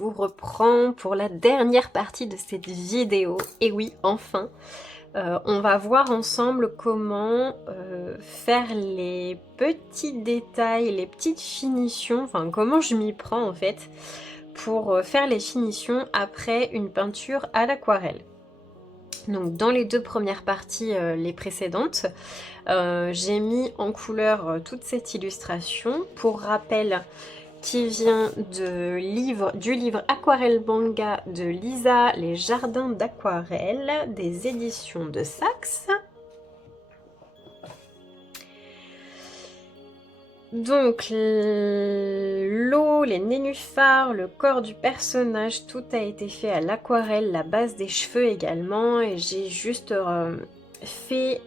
vous reprends pour la dernière partie de cette vidéo. Et oui, enfin, on va voir ensemble comment faire les petits détails, les petites finitions, enfin comment je m'y prends en fait, pour faire les finitions après une peinture à l'aquarelle. Donc dans les deux premières parties, les précédentes, j'ai mis en couleur toute cette illustration. Pour rappel, qui vient du livre Aquarelle Manga de Lisa, Les Jardins d'Aquarelle, des éditions de Saxe. Donc l'eau, les nénuphars, le corps du personnage, tout a été fait à l'aquarelle, la base des cheveux également, et j'ai juste fait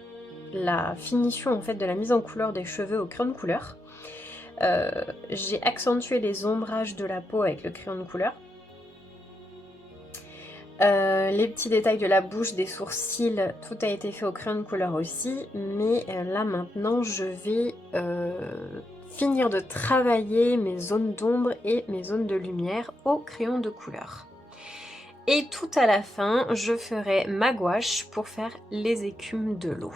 la finition en fait de la mise en couleur des cheveux au crayon de couleur. J'ai accentué les ombrages de la peau avec le crayon de couleur. Les petits détails de la bouche, des sourcils, tout a été fait au crayon de couleur aussi, mais là maintenant je vais finir de travailler mes zones d'ombre et mes zones de lumière au crayon de couleur. Et tout à la fin, je ferai ma gouache pour faire les écumes de l'eau.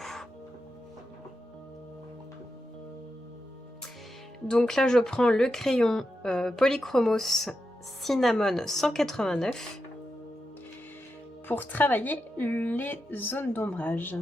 Donc là je prends le crayon Polychromos Cinnamon 189 pour travailler les zones d'ombrage.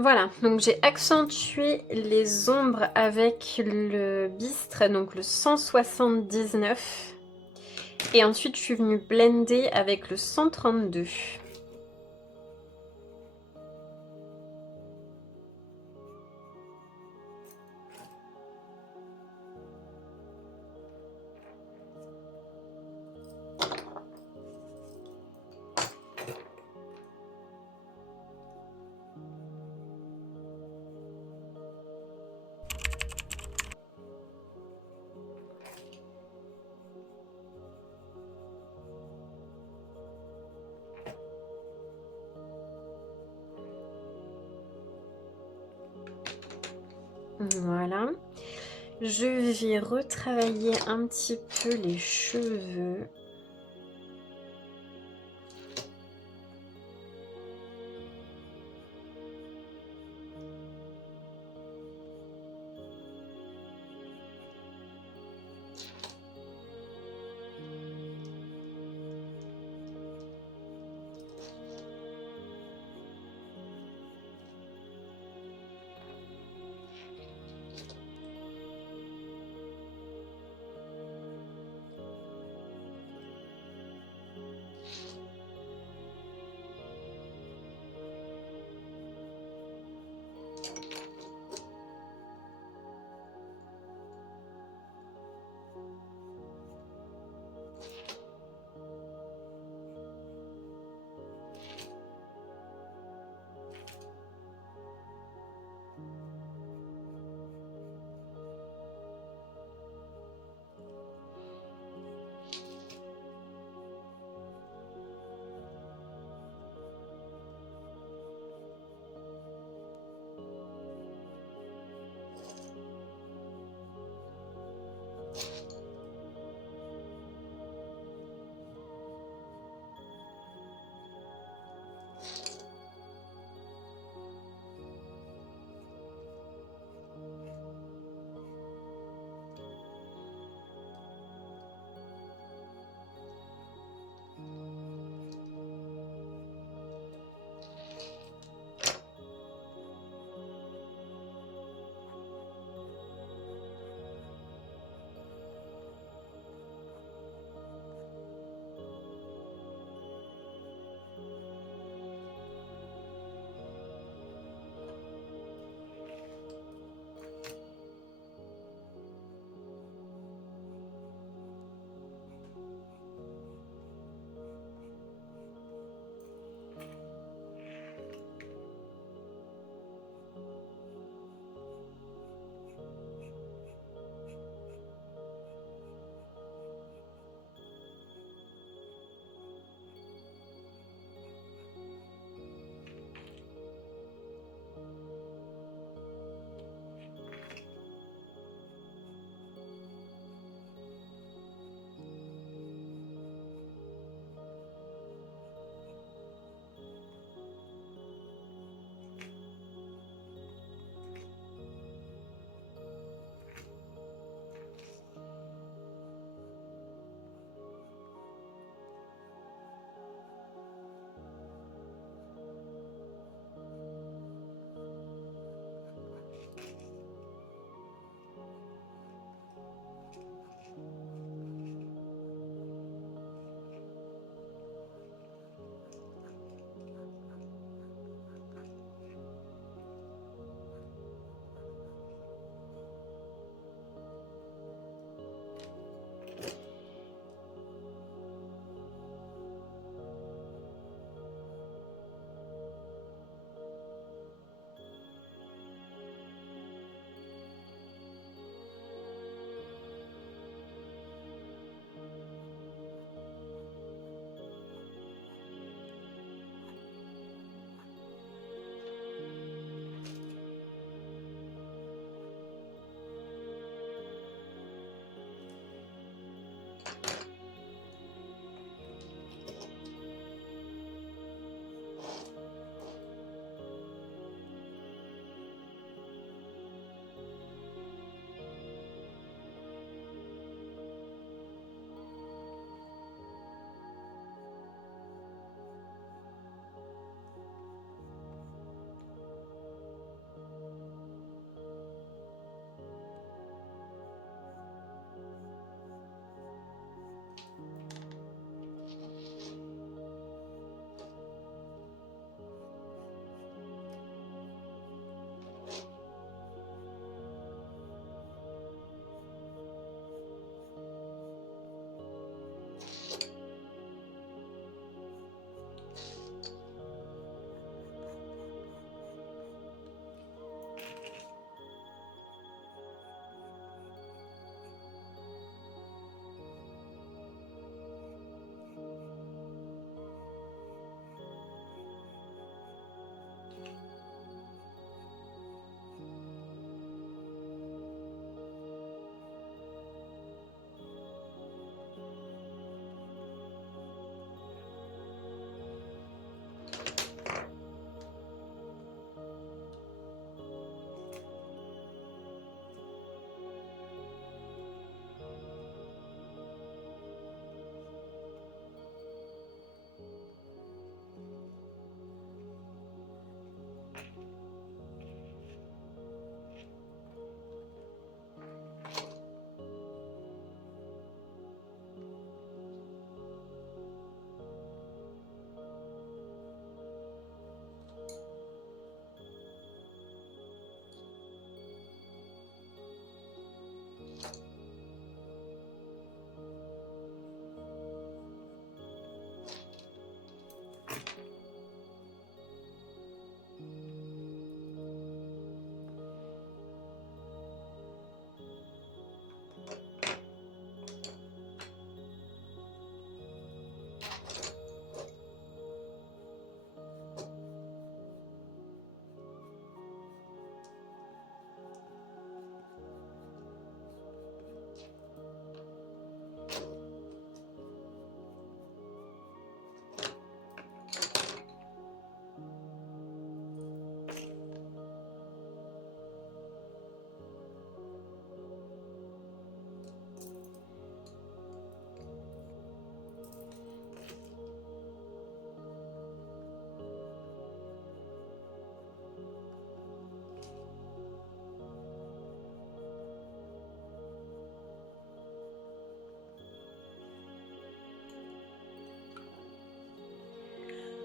Voilà, donc j'ai accentué les ombres avec le bistre, donc le 179. Et ensuite, je suis venue blender avec le 132. Voilà. Je vais retravailler un petit peu les cheveux.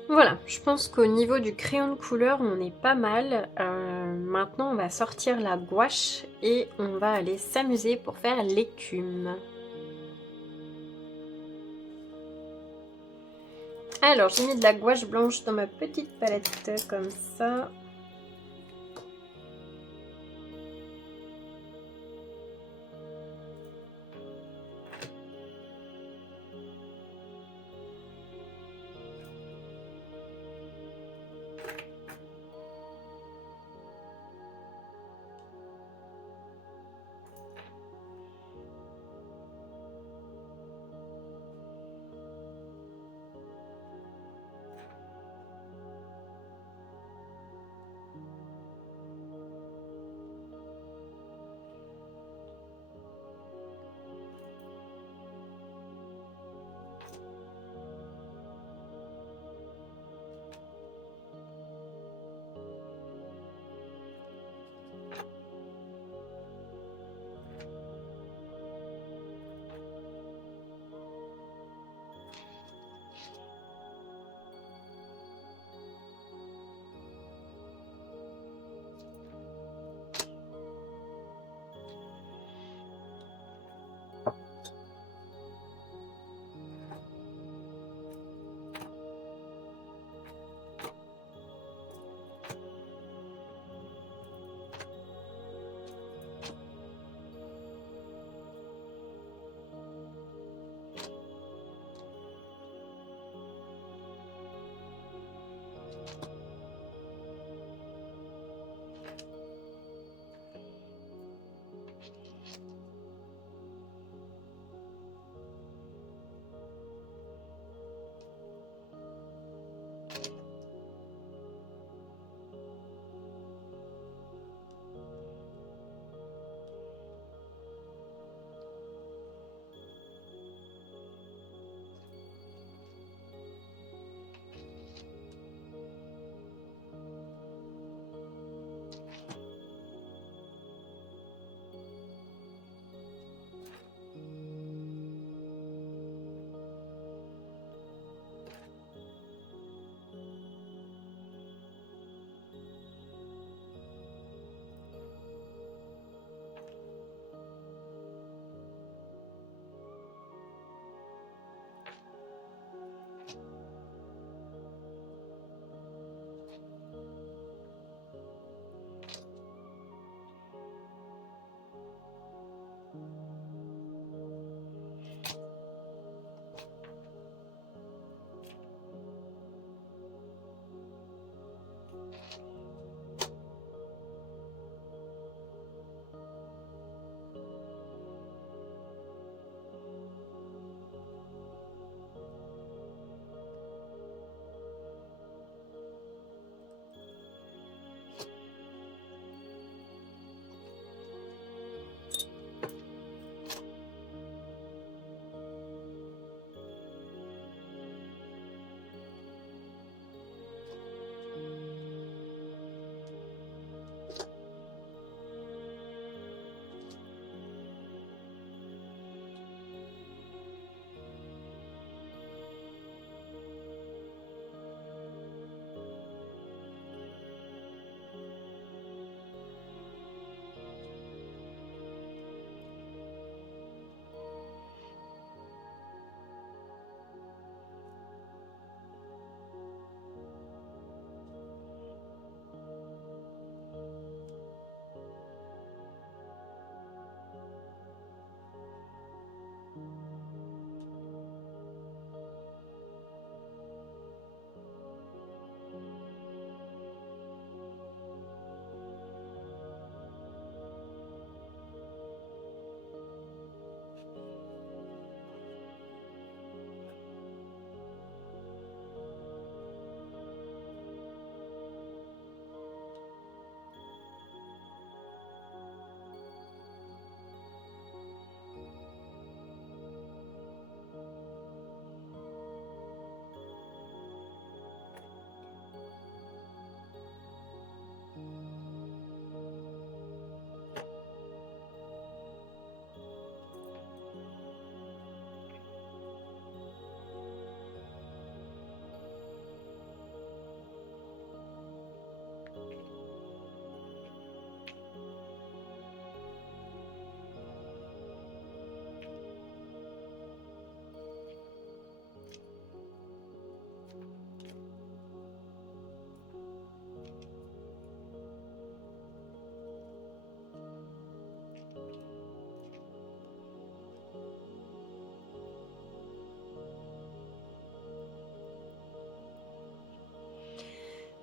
Voilà, je pense qu'au niveau du crayon de couleur, on est pas mal. Maintenant, on va sortir la gouache et on va aller s'amuser pour faire l'écume. Alors, j'ai mis de la gouache blanche dans ma petite palette comme ça.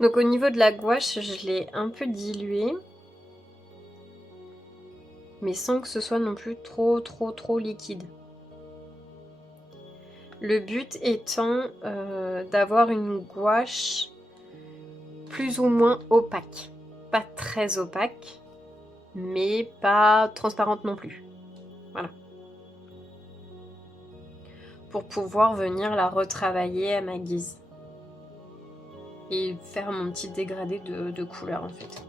Donc au niveau de la gouache, je l'ai un peu diluée. Mais sans que ce soit non plus trop liquide. Le but étant d'avoir une gouache plus ou moins opaque. Pas très opaque, mais pas transparente non plus. Voilà. Pour pouvoir venir la retravailler à ma guise. Et faire mon petit dégradé de couleur en fait.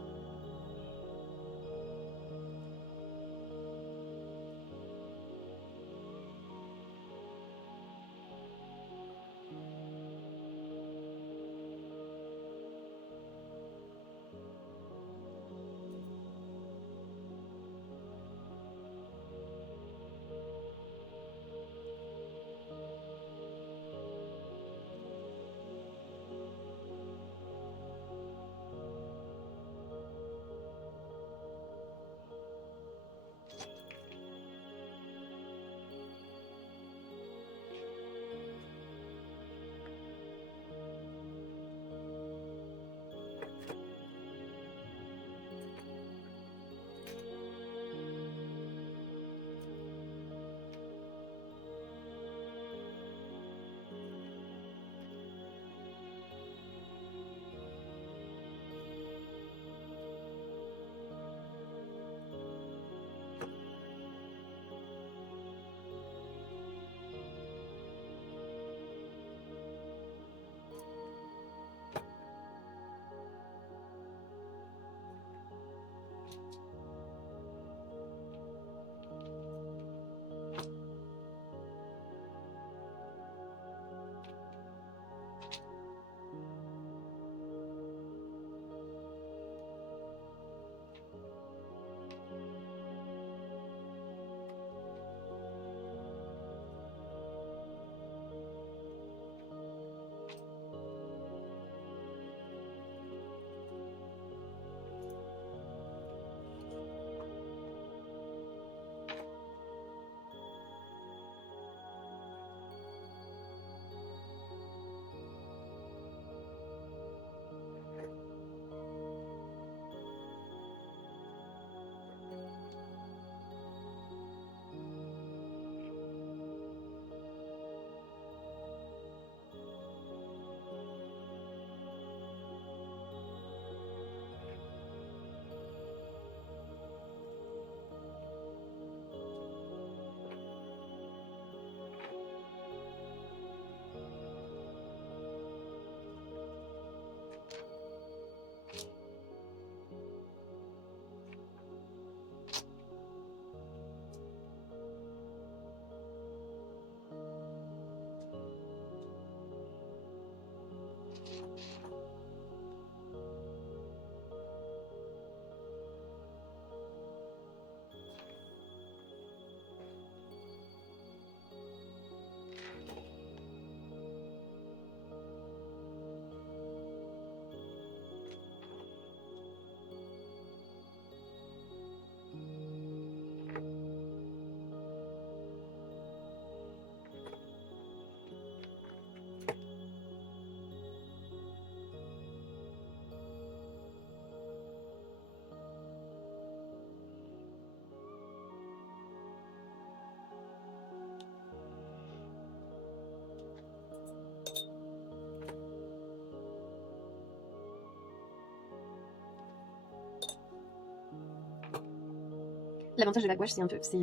L'avantage de la gouache, c'est comme c'est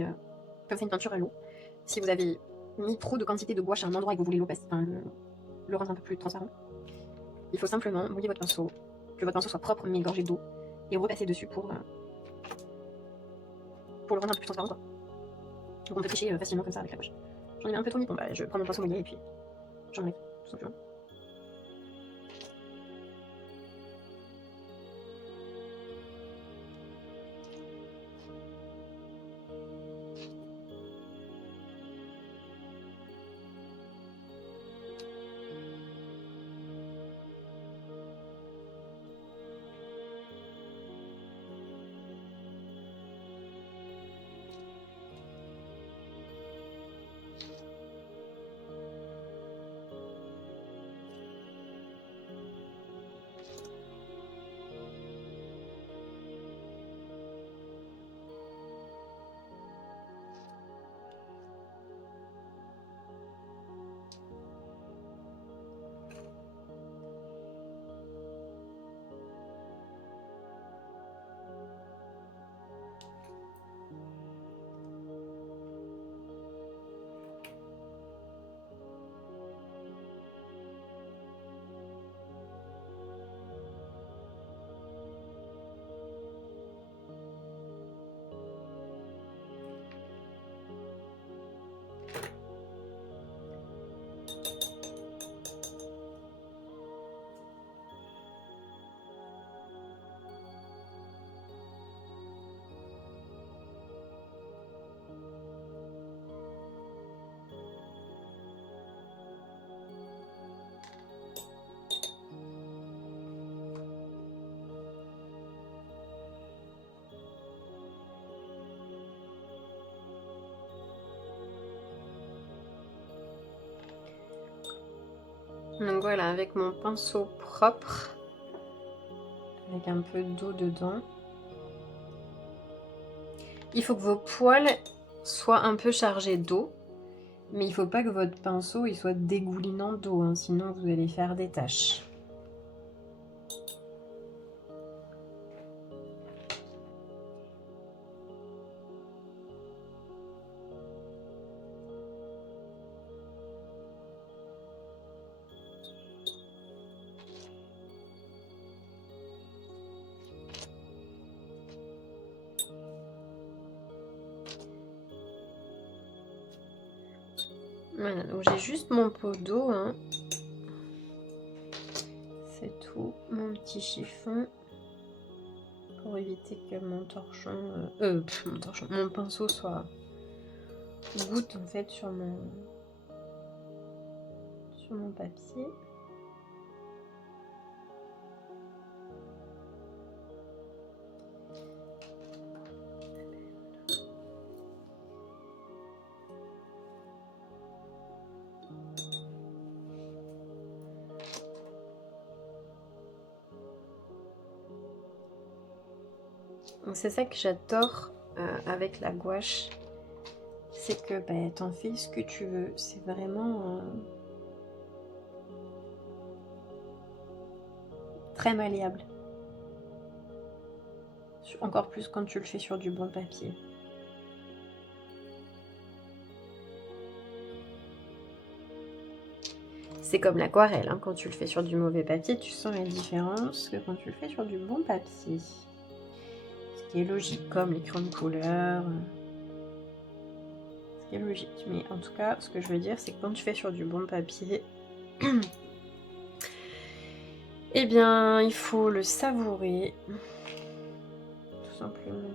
une peinture à l'eau. Si vous avez mis trop de quantité de gouache à un endroit et que vous voulez le rendre un peu plus transparent, il faut simplement mouiller votre pinceau, que votre pinceau soit propre mais gorgé d'eau, et repasser dessus pour le rendre un peu plus transparent, quoi. Donc on peut tricher facilement comme ça avec la gouache. J'en ai mis un peu trop mis, bon bah je prends mon pinceau mouillé et puis j'en enlève tout simplement. Donc voilà, avec mon pinceau propre, avec un peu d'eau dedans. Il faut que vos poils soient un peu chargés d'eau, mais il ne faut pas que votre pinceau il soit dégoulinant d'eau, hein, sinon vous allez faire des taches. Voilà, donc j'ai juste mon pot d'eau, hein. C'est tout, mon petit chiffon, pour éviter que mon torchon, mon pinceau soit goutte en fait sur mon papier. C'est ça que j'adore avec la gouache, c'est que t'en fais ce que tu veux. C'est vraiment très malléable. Encore plus quand tu le fais sur du bon papier. C'est comme l'aquarelle, hein. Quand tu le fais sur du mauvais papier, tu sens la différence que quand tu le fais sur du bon papier. Ce qui est logique, comme les crayons de couleur. Ce qui est logique. Mais en tout cas, ce que je veux dire, c'est que quand tu fais sur du bon papier, eh bien, il faut le savourer. Tout simplement.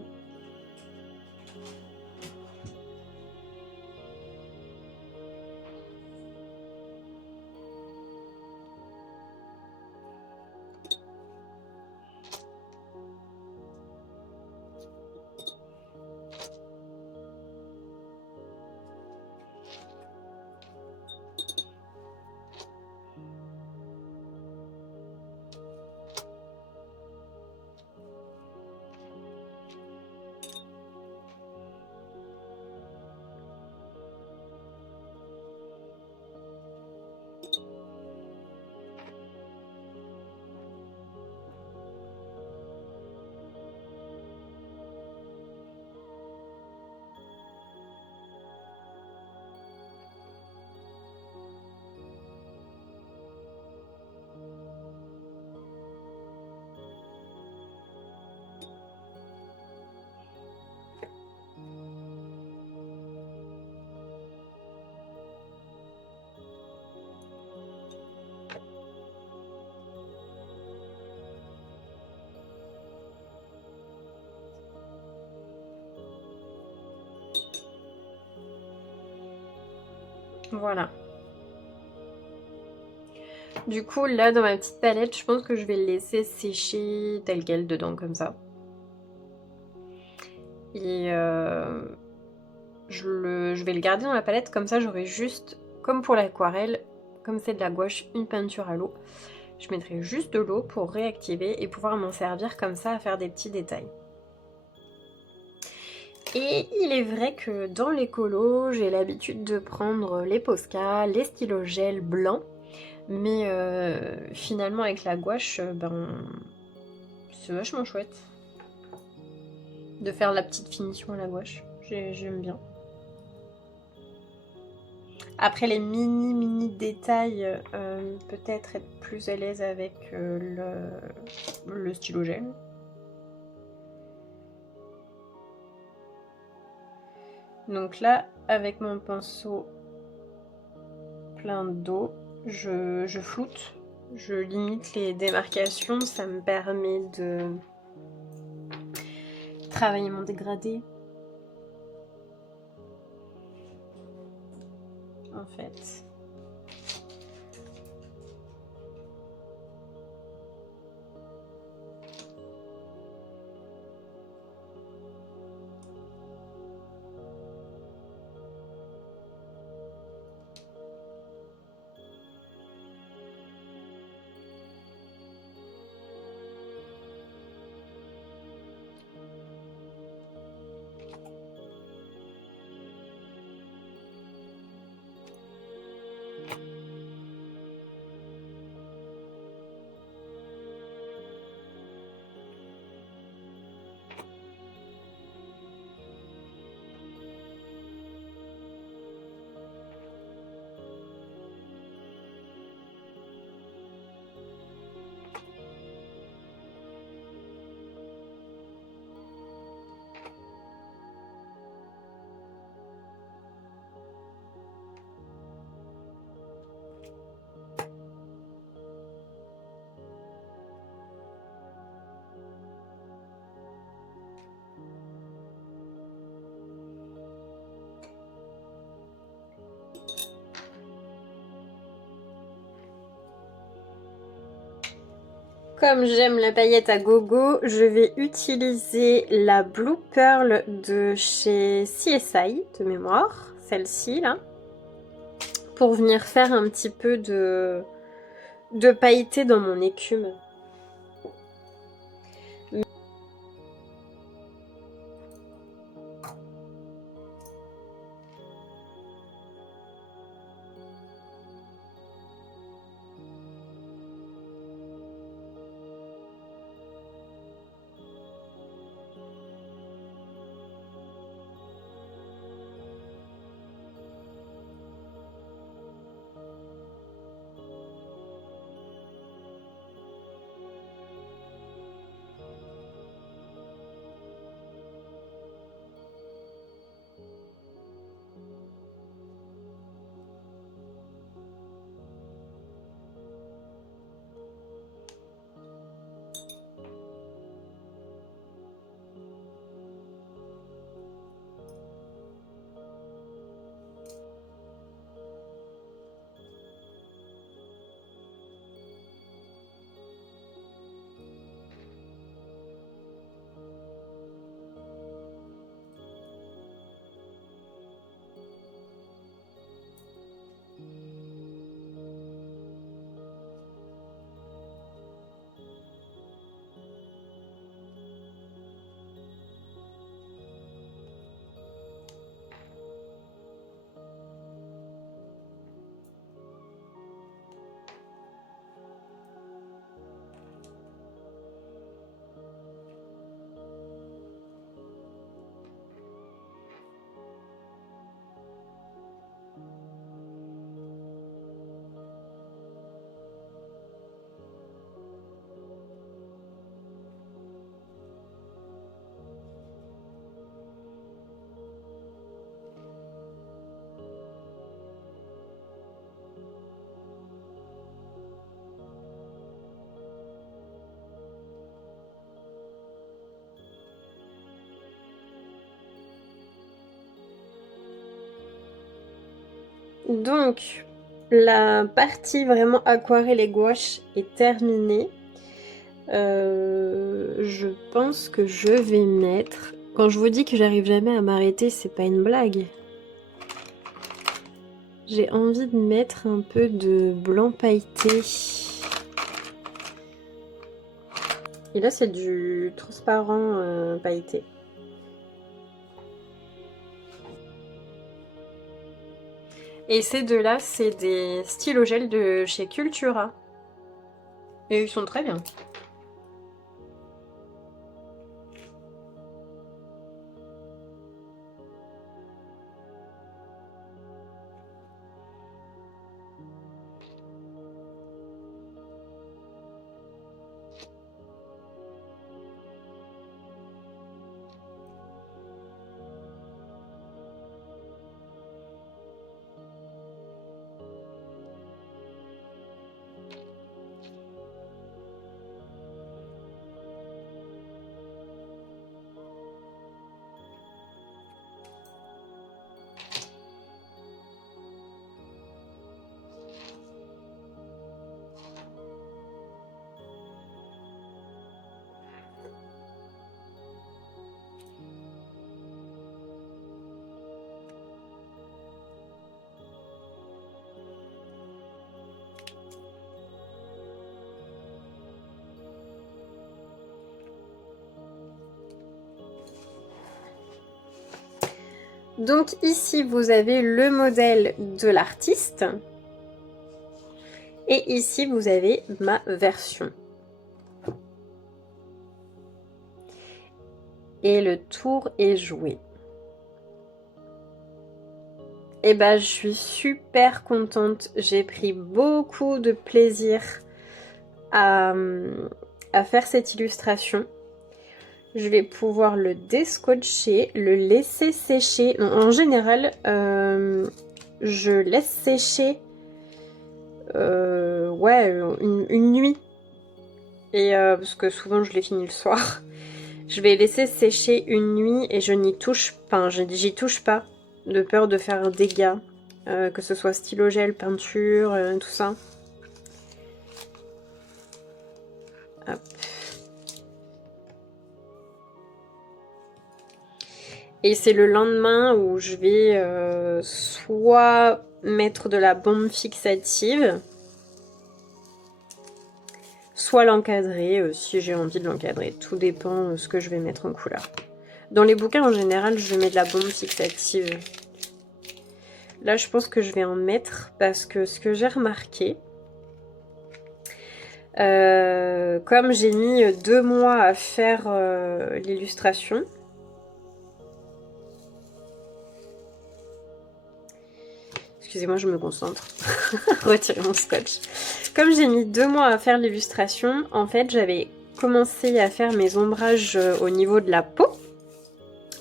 Voilà. Du coup, là, dans ma petite palette, je pense que je vais le laisser sécher tel quel dedans, comme ça. Et je vais le garder dans la palette, comme ça j'aurai juste, comme pour l'aquarelle, comme c'est de la gouache, une peinture à l'eau. Je mettrai juste de l'eau pour réactiver et pouvoir m'en servir comme ça à faire des petits détails. Et il est vrai que dans les colos, j'ai l'habitude de prendre les Posca, les stylos gel blancs. Mais finalement avec la gouache, c'est vachement chouette de faire la petite finition à la gouache. J'aime bien. Après les mini détails, peut-être être plus à l'aise avec le stylo gel. Donc là, avec mon pinceau plein d'eau, je floute, je limite les démarcations, ça me permet de travailler mon dégradé. En fait. comme j'aime la paillette à gogo, je vais utiliser la Blue Pearl de chez CSI de mémoire, celle-ci là, pour venir faire un petit peu de pailleté dans mon écume. Donc, la partie vraiment aquarelle et gouache est terminée. Je pense que je vais mettre... Quand je vous dis que j'arrive jamais à m'arrêter, c'est pas une blague. J'ai envie de mettre un peu de blanc pailleté. Et là, c'est du transparent pailleté. Et ces deux-là, c'est des stylos gel de chez Cultura. Et ils sont très bien. Donc ici, vous avez le modèle de l'artiste. Et ici, vous avez ma version. Et le tour est joué. Et ben, je suis super contente. J'ai pris beaucoup de plaisir à faire cette illustration. Je vais pouvoir le déscotcher, le laisser sécher. En général, je laisse sécher ouais, une nuit. Et parce que souvent je l'ai fini le soir. Je vais laisser sécher une nuit et je n'y touche pas. J'y touche pas, de peur de faire un dégât. Que ce soit stylo gel, peinture, tout ça. Hop. Et c'est le lendemain où je vais soit mettre de la bombe fixative, soit l'encadrer si j'ai envie de l'encadrer. Tout dépend de ce que je vais mettre en couleur. Dans les bouquins en général, je mets de la bombe fixative. Là, je pense que je vais en mettre parce que ce que j'ai remarqué, comme j'ai mis 2 mois à faire l'illustration, excusez-moi, je me concentre. Retirer mon scotch. Comme j'ai mis 2 mois à faire l'illustration, en fait, j'avais commencé à faire mes ombrages au niveau de la peau.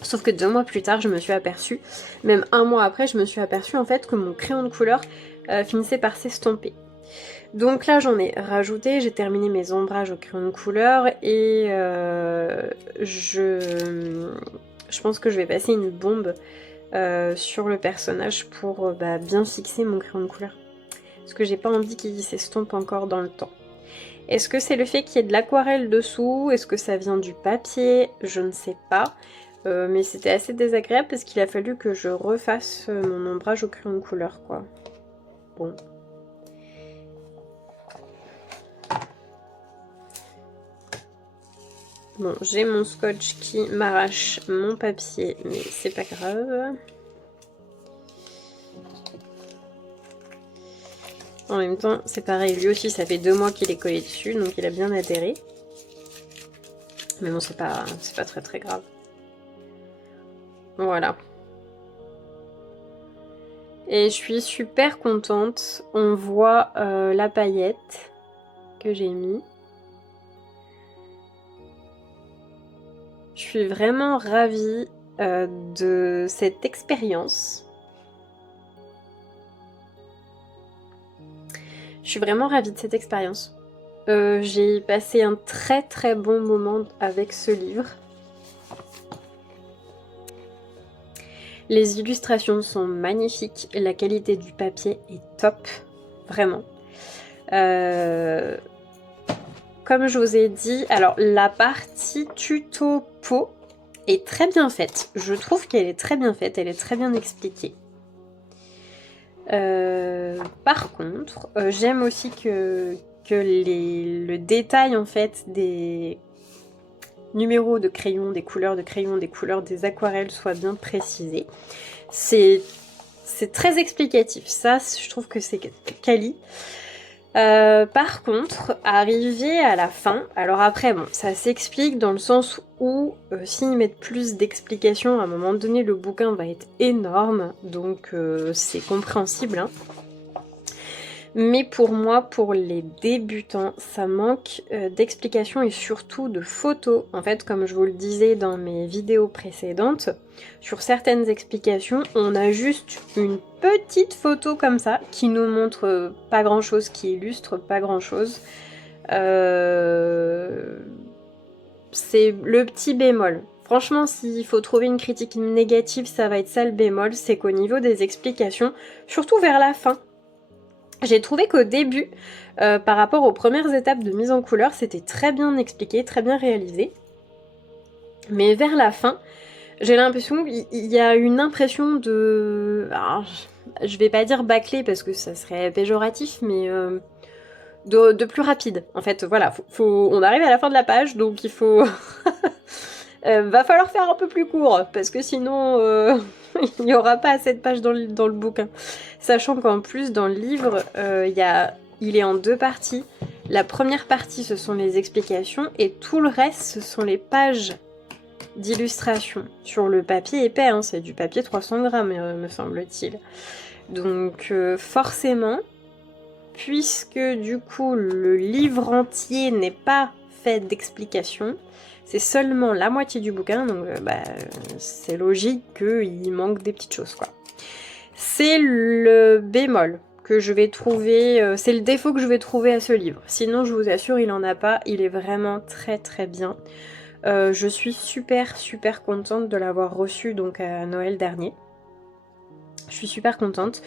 Sauf que 2 mois plus tard, je me suis aperçue, même 1 mois après, je me suis aperçue en fait que mon crayon de couleur finissait par s'estomper. Donc là, j'en ai rajouté, j'ai terminé mes ombrages au crayon de couleur et je pense que je vais passer une bombe sur le personnage pour bien fixer mon crayon de couleur. Parce que j'ai pas envie qu'il s'estompe encore dans le temps. Est-ce que c'est le fait qu'il y ait de l'aquarelle dessous? Est-ce que ça vient du papier? Je ne sais pas. Mais c'était assez désagréable parce qu'il a fallu que je refasse mon ombrage au crayon de couleur, quoi. Bon. Bon, j'ai mon scotch qui m'arrache mon papier, mais c'est pas grave. En même temps, c'est pareil, lui aussi, ça fait 2 mois qu'il est collé dessus, donc il a bien adhéré. Mais bon, c'est pas très très grave. Voilà. Et je suis super contente. On voit la paillette que j'ai mis. Je suis vraiment ravie de cette expérience. Je suis vraiment ravie de cette expérience. J'ai passé un très très bon moment avec ce livre. Les illustrations sont magnifiques, la qualité du papier est top, vraiment. Comme je vous ai dit, alors la partie tuto peau est très bien faite. Je trouve qu'elle est très bien faite, elle est très bien expliquée. Par contre, j'aime aussi que le détail en fait des numéros de crayon, des couleurs de crayon, des couleurs des aquarelles soit bien précisé. C'est très explicatif, ça je trouve que c'est quali. Par contre, arrivé à la fin, alors après bon, ça s'explique dans le sens où s'ils mettent plus d'explications, à un moment donné le bouquin va être énorme, donc c'est compréhensible, hein. Mais pour moi, pour les débutants, ça manque d'explications et surtout de photos. En fait, comme je vous le disais dans mes vidéos précédentes, sur certaines explications, on a juste une petite photo comme ça qui nous montre pas grand chose, qui illustre pas grand chose. C'est le petit bémol. Franchement, s'il faut trouver une critique négative, ça va être ça le bémol, c'est qu'au niveau des explications, surtout vers la fin, j'ai trouvé qu'au début, par rapport aux premières étapes de mise en couleur, c'était très bien expliqué, très bien réalisé. Mais vers la fin, j'ai l'impression qu'il y a une impression de... Alors, je vais pas dire bâclé parce que ça serait péjoratif, mais de plus rapide. En fait, voilà, on arrive à la fin de la page, donc il faut... va falloir faire un peu plus court, parce que sinon... il n'y aura pas assez de pages dans le bouquin. Sachant qu'en plus, dans le livre, il est en 2 parties. La première partie, ce sont les explications, et tout le reste, ce sont les pages d'illustration. Sur le papier épais, hein, c'est du papier 300 grammes, me semble-t-il. Donc forcément, puisque du coup, le livre entier n'est pas fait d'explications, c'est seulement la moitié du bouquin, donc c'est logique qu'il manque des petites choses, quoi. C'est le bémol que je vais trouver, c'est le défaut que je vais trouver à ce livre. Sinon, je vous assure, il en a pas, il est vraiment très très bien. Je suis super super contente de l'avoir reçu donc à Noël dernier. Je suis super contente.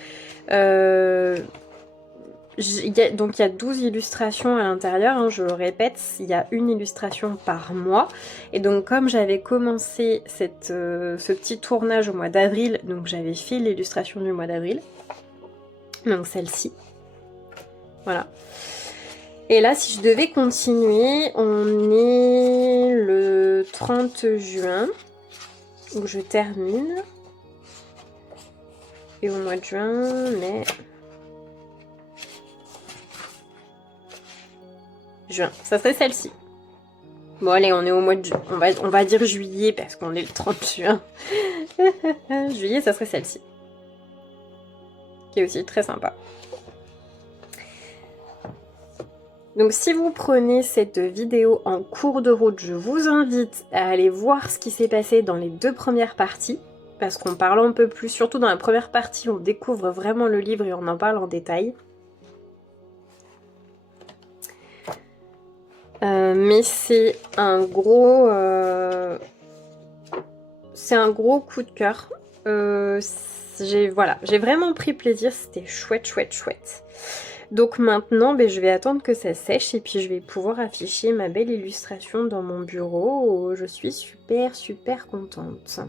donc il y a 12 illustrations à l'intérieur, hein, je le répète, il y a une illustration par mois. Et donc comme j'avais commencé ce petit tournage au mois d'avril, donc j'avais fait l'illustration du mois d'avril. Donc celle-ci. Voilà. Et là, si je devais continuer, on est le 30 juin, où je termine. Et au mois de juin, mai... Juin, ça serait celle-ci. Bon allez, on est au mois de juin. On va dire juillet parce qu'on est le 30 juin. Juillet, ça serait celle-ci. Qui est aussi très sympa. Donc si vous prenez cette vidéo en cours de route, je vous invite à aller voir ce qui s'est passé dans les 2 premières parties. Parce qu'on parle un peu plus, surtout dans la première partie, on découvre vraiment le livre et on en parle en détail. Mais c'est un gros coup de cœur. J'ai vraiment pris plaisir, c'était chouette. Donc maintenant, je vais attendre que ça sèche et puis je vais pouvoir afficher ma belle illustration dans mon bureau. Je suis super contente.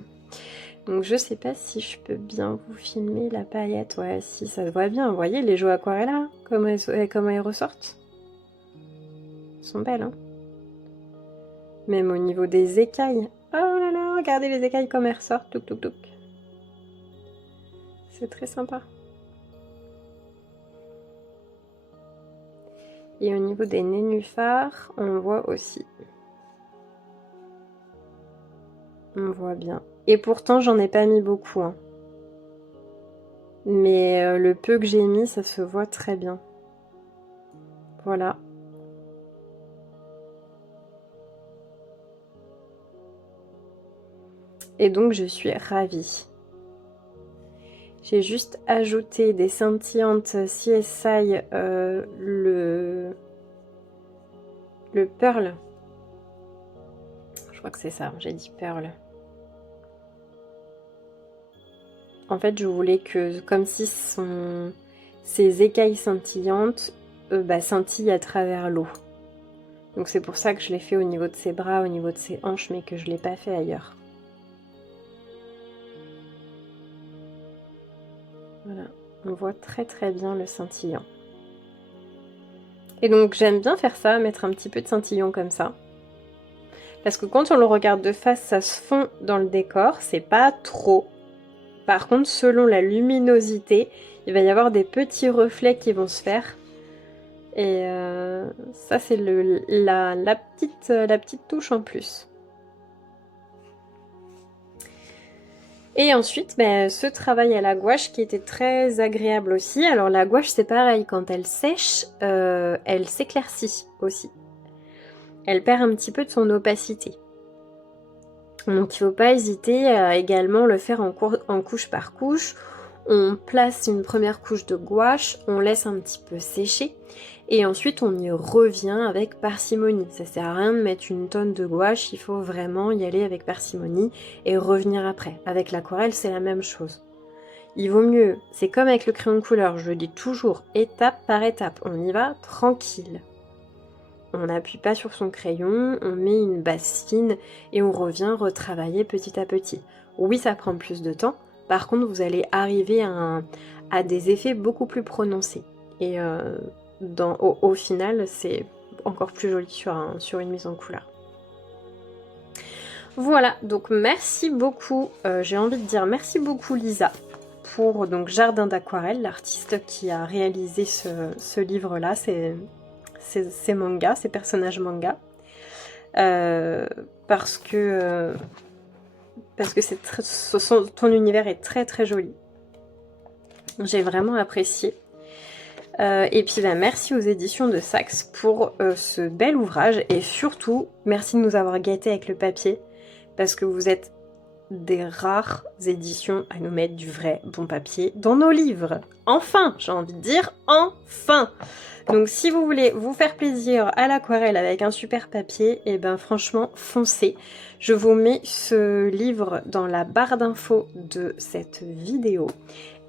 Donc je sais pas si je peux bien vous filmer la paillette. Ouais, si, ça se voit bien. Vous voyez les jeux aquarelles là, comment elles ressortent. Elles sont belles, hein. Même au niveau des écailles. Oh là là, regardez les écailles comme elles ressortent. Touc. C'est très sympa. Et au niveau des nénuphars, on voit aussi. On voit bien. Et pourtant, j'en ai pas mis beaucoup, hein. Mais le peu que j'ai mis, ça se voit très bien. Voilà. Et donc, je suis ravie. J'ai juste ajouté des scintillantes CSI, le Pearl. Je crois que c'est ça, j'ai dit Pearl. En fait, je voulais que, comme si ces écailles scintillantes scintillent à travers l'eau. Donc c'est pour ça que je l'ai fait au niveau de ses bras, au niveau de ses hanches, mais que je ne l'ai pas fait ailleurs. Voilà, on voit très bien le scintillant. Et donc j'aime bien faire ça, mettre un petit peu de scintillon comme ça. Parce que quand on le regarde de face, ça se fond dans le décor, c'est pas trop. Par contre, selon la luminosité, il va y avoir des petits reflets qui vont se faire. Et ça, c'est la petite touche en plus. Et ensuite, ce travail à la gouache qui était très agréable aussi. Alors la gouache, c'est pareil, quand elle sèche, elle s'éclaircit aussi. Elle perd un petit peu de son opacité. Donc il ne faut pas hésiter à également le faire en couche par couche. On place une première couche de gouache, on laisse un petit peu sécher et ensuite on y revient avec parcimonie. Ça sert à rien de mettre une tonne de gouache, il faut vraiment y aller avec parcimonie et revenir après. Avec l'aquarelle, c'est la même chose. Il vaut mieux, c'est comme avec le crayon de couleur, je le dis toujours, étape par étape, on y va tranquille. On n'appuie pas sur son crayon, on met une base fine et on revient retravailler petit à petit. Oui, ça prend plus de temps, par contre vous allez arriver à des effets beaucoup plus prononcés. Et au final, c'est encore plus joli sur une mise en couleur. Voilà, donc merci beaucoup, j'ai envie de dire merci beaucoup Lisa pour donc Jardin d'aquarelle, l'artiste qui a réalisé ce livre-là, ces mangas, ces personnages manga, parce que ton univers est très joli. J'ai vraiment apprécié. Et puis merci aux éditions de Saxe pour ce bel ouvrage et surtout merci de nous avoir gâtés avec le papier parce que vous êtes des rares éditions à nous mettre du vrai bon papier dans nos livres. Enfin, j'ai envie de dire enfin. Donc si vous voulez vous faire plaisir à l'aquarelle avec un super papier, et franchement foncez. Je vous mets ce livre dans la barre d'infos de cette vidéo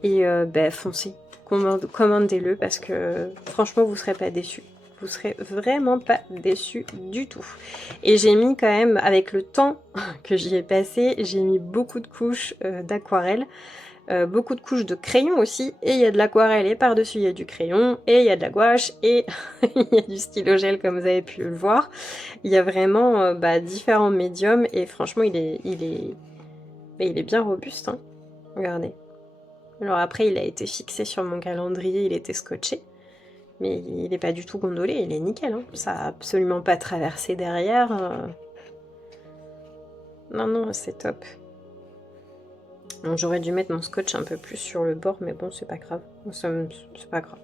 et foncez. commandez-le parce que franchement vous serez pas déçus. Vous serez vraiment pas déçus du tout. Et j'ai mis quand même, avec le temps que j'y ai passé, j'ai mis beaucoup de couches d'aquarelle, beaucoup de couches de crayon aussi, et il y a de l'aquarelle, et par-dessus il y a du crayon, et il y a de la gouache, et il y a du stylo gel comme vous avez pu le voir. Il y a vraiment différents médiums, et franchement il est bien robuste, hein. Regardez. Alors après il a été fixé sur mon calendrier, il était scotché. Mais il n'est pas du tout gondolé, il est nickel, hein. Ça a absolument pas traversé derrière. Non, non, c'est top. J'aurais dû mettre mon scotch un peu plus sur le bord, mais bon, c'est pas grave. C'est pas grave.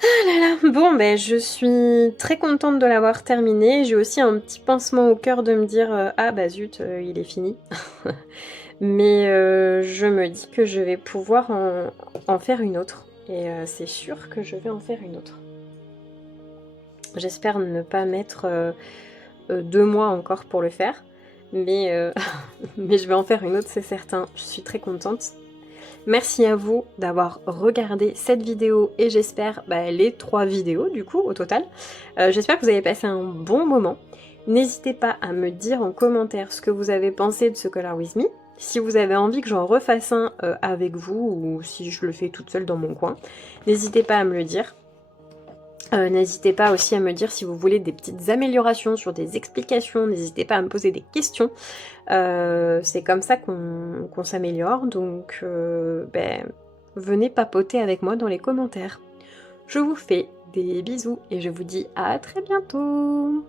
Ah là là, bon, ben je suis très contente de l'avoir terminé. J'ai aussi un petit pincement au cœur de me dire ah bah zut, il est fini. Mais je me dis que je vais pouvoir en faire une autre. Et c'est sûr que je vais en faire une autre. J'espère ne pas mettre 2 mois encore pour le faire. Mais, mais je vais en faire une autre, c'est certain. Je suis très contente. Merci à vous d'avoir regardé cette vidéo et j'espère les 3 vidéos du coup au total. J'espère que vous avez passé un bon moment. N'hésitez pas à me dire en commentaire ce que vous avez pensé de ce Color With Me. Si vous avez envie que j'en refasse un avec vous ou si je le fais toute seule dans mon coin, n'hésitez pas à me le dire. N'hésitez pas aussi à me dire si vous voulez des petites améliorations sur des explications, n'hésitez pas à me poser des questions. C'est comme ça qu'on s'améliore, donc venez papoter avec moi dans les commentaires. Je vous fais des bisous et je vous dis à très bientôt.